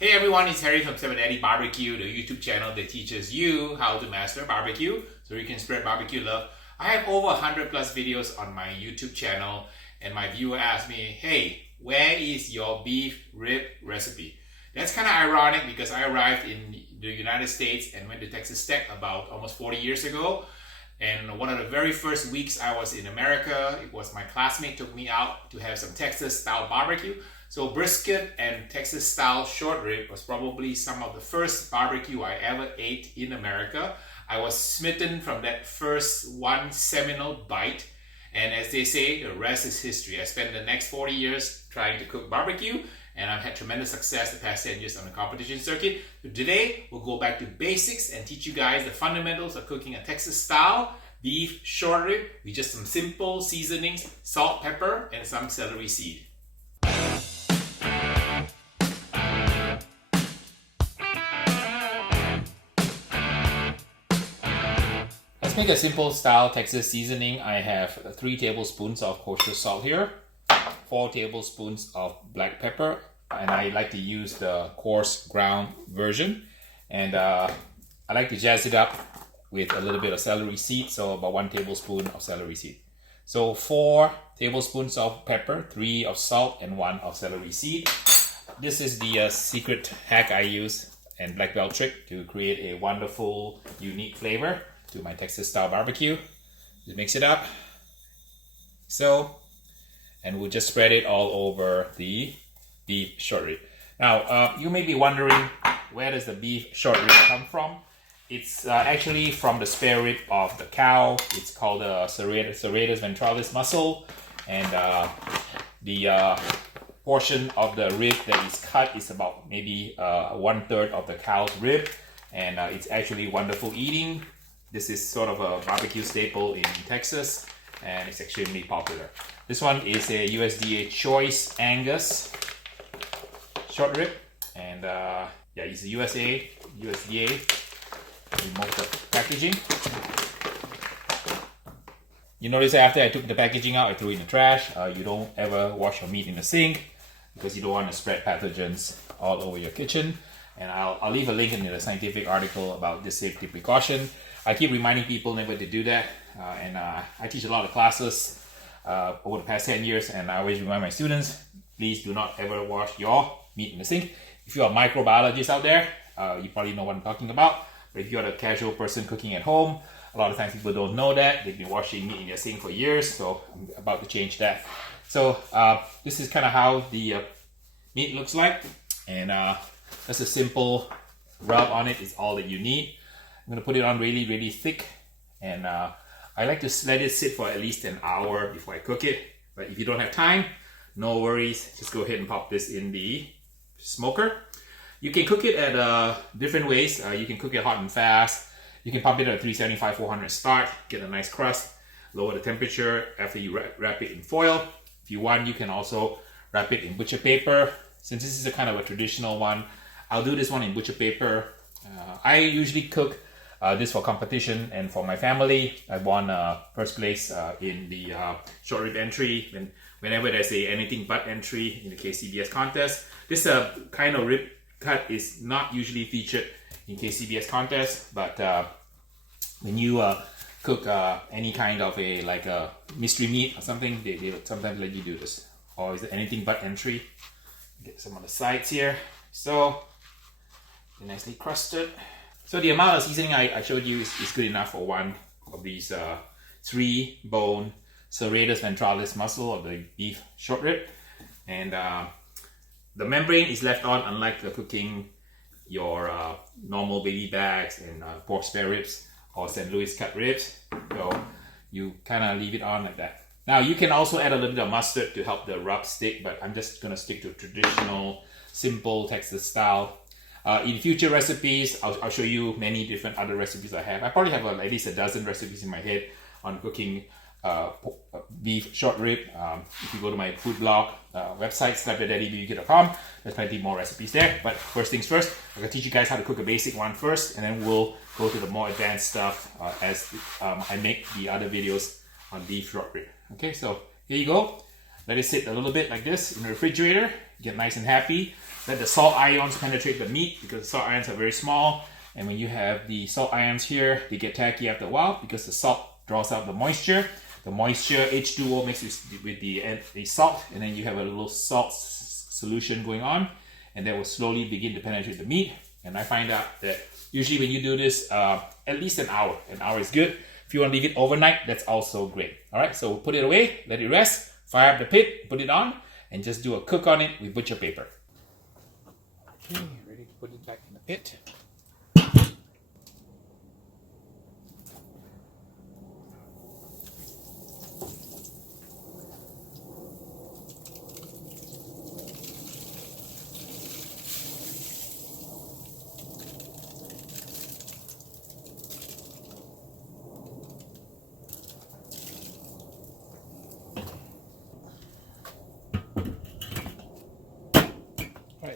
Hey everyone, it's Harry from 7 Eddie Barbecue, the YouTube channel that teaches you how to master barbecue so you can spread barbecue love. I have over 100 plus videos on my YouTube channel, and my viewer asked me, hey, where is your beef rib recipe? That's kind of ironic because I arrived in the United States and went to Texas Tech about almost 40 years ago. And one of the very first weeks I was in America, it was my classmate took me out to have some Texas style barbecue. So brisket and Texas style short rib was probably some of the first barbecue I ever ate in America. I was smitten from that first one seminal bite. And as they say, the rest is history. I spent the next 40 years trying to cook barbecue, and I've had tremendous success the past 10 years on the competition circuit. So today, we'll go back to basics and teach you guys the fundamentals of cooking a Texas style beef short rib with just some simple seasonings, salt, pepper, and some celery seed. Let's make a simple style Texas seasoning. I have 3 tablespoons of kosher salt here, 4 tablespoons of black pepper, and I like to use the coarse ground version. And I like to jazz it up with a little bit of celery seed, so about 1 tablespoon of celery seed. So 4 tablespoons of pepper, 3 of salt, and 1 of celery seed. This is the secret hack I use and black belt trick to create a wonderful, unique flavor to my Texas style barbecue. Just mix it up. So, and we'll just spread it all over the beef short rib. Now, you may be wondering, where does the beef short rib come from? It's actually from the spare rib of the cow. It's called the serratus ventralis muscle, and the portion of the rib that is cut is about maybe 1/3 of the cow's rib, and it's actually wonderful eating. This is sort of a barbecue staple in Texas, and it's extremely popular. This one is a USDA Choice Angus short rib, and yeah, it's a USDA. Remove the packaging. You notice after I took the packaging out, I threw it in the trash. You don't ever wash your meat in the sink because you don't want to spread pathogens all over your kitchen. And I'll leave a link in the scientific article about this safety precaution. I keep reminding people never to do that, and I teach a lot of classes over the past 10 years, and I always remind my students, please do not ever wash your meat in the sink. If you are a microbiologist out there, you probably know what I'm talking about. But if you're a casual person cooking at home, a lot of times people don't know that. They've been washing meat in their sink for years, so I'm about to change that. So this is kind of how the meat looks like, and just a simple rub on it is all that you need. I'm going to put it on really, really thick, and I like to let it sit for at least an hour before I cook it. But if you don't have time, no worries. Just go ahead and pop this in the smoker. You can cook it at different ways. You can cook it hot and fast. You can pump it at 375, 400 start, get a nice crust, lower the temperature after you wrap it in foil. If you want, you can also wrap it in butcher paper. Since this is a kind of a traditional one, I'll do this one in butcher paper. I usually cook this for competition and for my family. I won first place in the short rib entry whenever there's a anything but entry in the KCBS contest. This kind of rib cut is not usually featured in KCBS contest, but when you cook any kind of a mystery meat or something, they sometimes let you do this. Or is there anything but entry? Get some on the sides here. So they're nicely crusted. So the amount of seasoning I showed you is good enough for one of these 3-bone serratus ventralis muscle of the beef short rib, and the membrane is left on, unlike the cooking your normal baby backs and pork spare ribs or St. Louis cut ribs. So you kind of leave it on like that. Now you can also add a little bit of mustard to help the rub stick, but I'm just going to stick to traditional, simple Texas style. In future recipes, I'll show you many different other recipes I have. I probably have at least a dozen recipes in my head on cooking beef short rib. If you go to my food blog website, slap.daddybbq.com, there's plenty more recipes there. But first things first, I'm going to teach you guys how to cook a basic one first, and then we'll go to the more advanced stuff as I make the other videos on beef short rib. Okay, so here you go. Let it sit a little bit like this in the refrigerator. Get nice and happy. let the salt ions penetrate the meat, because the salt ions are very small. And when you have the salt ions here, they get tacky after a while because the salt draws out the moisture. The moisture, H2O, mixes with the salt, and then you have a little salt solution going on, and that will slowly begin to penetrate the meat. And I find out that usually when you do this, at least an hour. An hour is good. If you want to leave it overnight, that's also great. All right, so put it away, let it rest, fire up the pit, put it on, and just do a cook on it with butcher paper. Okay, ready to put it back in the pit.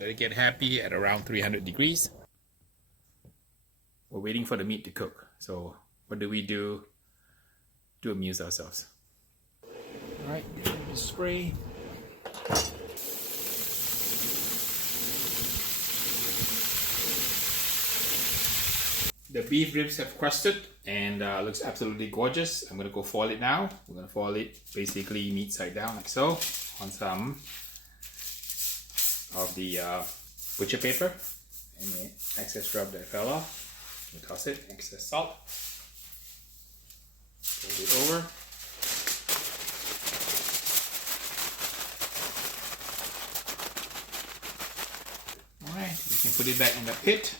Let it get happy at around 300 degrees. We're waiting for the meat to cook. So what do we do to amuse ourselves? All right, spray. The beef ribs have crusted and looks absolutely gorgeous. I'm gonna go foil it now. We're gonna foil it basically meat side down like so on some of the butcher paper, and the excess rub that fell off. We toss it, excess salt. Fold it over. Alright, you can put it back in the pit,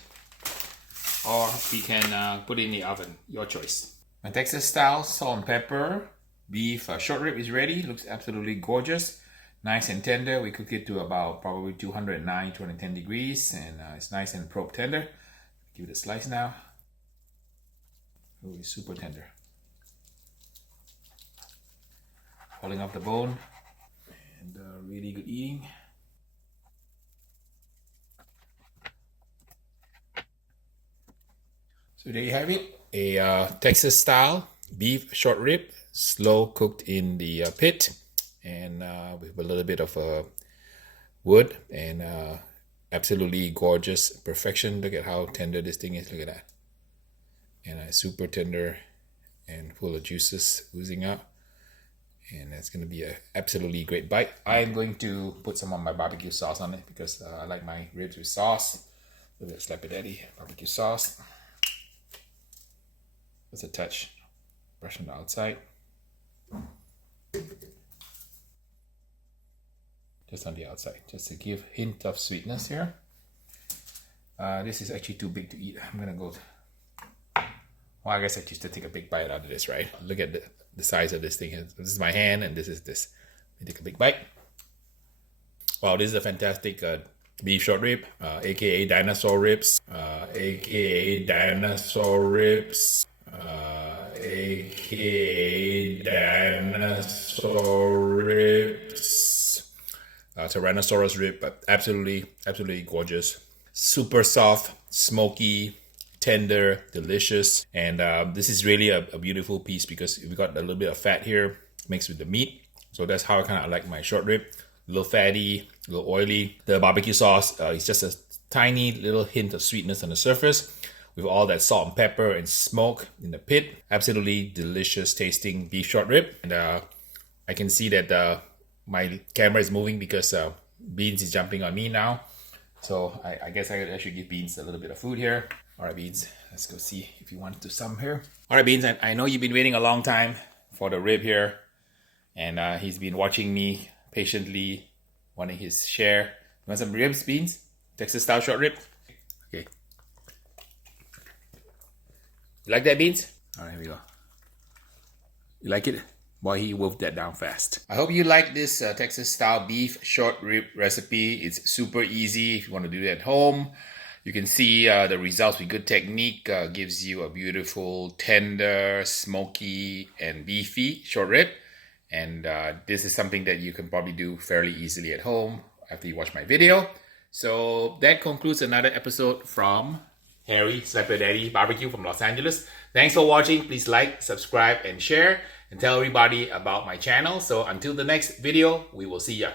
or we can put it in the oven, your choice. My Texas style salt and pepper beef short rib is ready. Looks absolutely gorgeous. Nice and tender. We cook it to about probably 209, 210 degrees, and it's nice and probe tender. Give it a slice now. Oh, it's super tender. Falling off the bone, and really good eating. So there you have it, a Texas style beef short rib, slow cooked in the pit. And with a little bit of wood, and absolutely gorgeous perfection. Look at how tender this thing is. Look at that. And super tender and full of juices oozing out. And that's going to be an absolutely great bite. I'm going to put some of my barbecue sauce on it because I like my ribs with sauce. A little bit of Slappy Daddy barbecue sauce. Just a touch. Brush on the outside. Just on the outside, just to give hint of sweetness here. This is actually too big to eat. I'm gonna go. Well, I guess I choose to take a big bite out of this, right? Look at the size of this thing. This is my hand, and this is this. Let me take a big bite. Wow, this is a fantastic beef short rib, aka dinosaur ribs, aka dinosaur ribs, aka dinosaur ribs. Tyrannosaurus rib, but absolutely gorgeous. Super soft, smoky, tender, delicious. And this is really a beautiful piece because we got a little bit of fat here mixed with the meat. So that's how I kind of like my short rib. A little fatty, a little oily. The barbecue sauce is just a tiny little hint of sweetness on the surface with all that salt and pepper and smoke in the pit. Absolutely delicious tasting beef short rib. And I can see that my camera is moving because Beans is jumping on me now. So I guess I should give Beans a little bit of food here. All right, Beans, let's go see if you want to some here. All right, Beans, I know you've been waiting a long time for the rib here. And he's been watching me patiently, wanting his share. You want some ribs, Beans? Texas style short rib? Okay. You like that, Beans? All right, here we go. You like it? Boy, he wolfed that down fast. I hope you like this Texas style beef short rib recipe. It's super easy if you want to do it at home. You can see the results with good technique gives you a beautiful, tender, smoky, and beefy short rib. And this is something that you can probably do fairly easily at home after you watch my video. So that concludes another episode from Harry Soo Daddy Barbecue from Los Angeles. Thanks for watching. Please like, subscribe, and share. And tell everybody about my channel. So until the next video, we will see ya.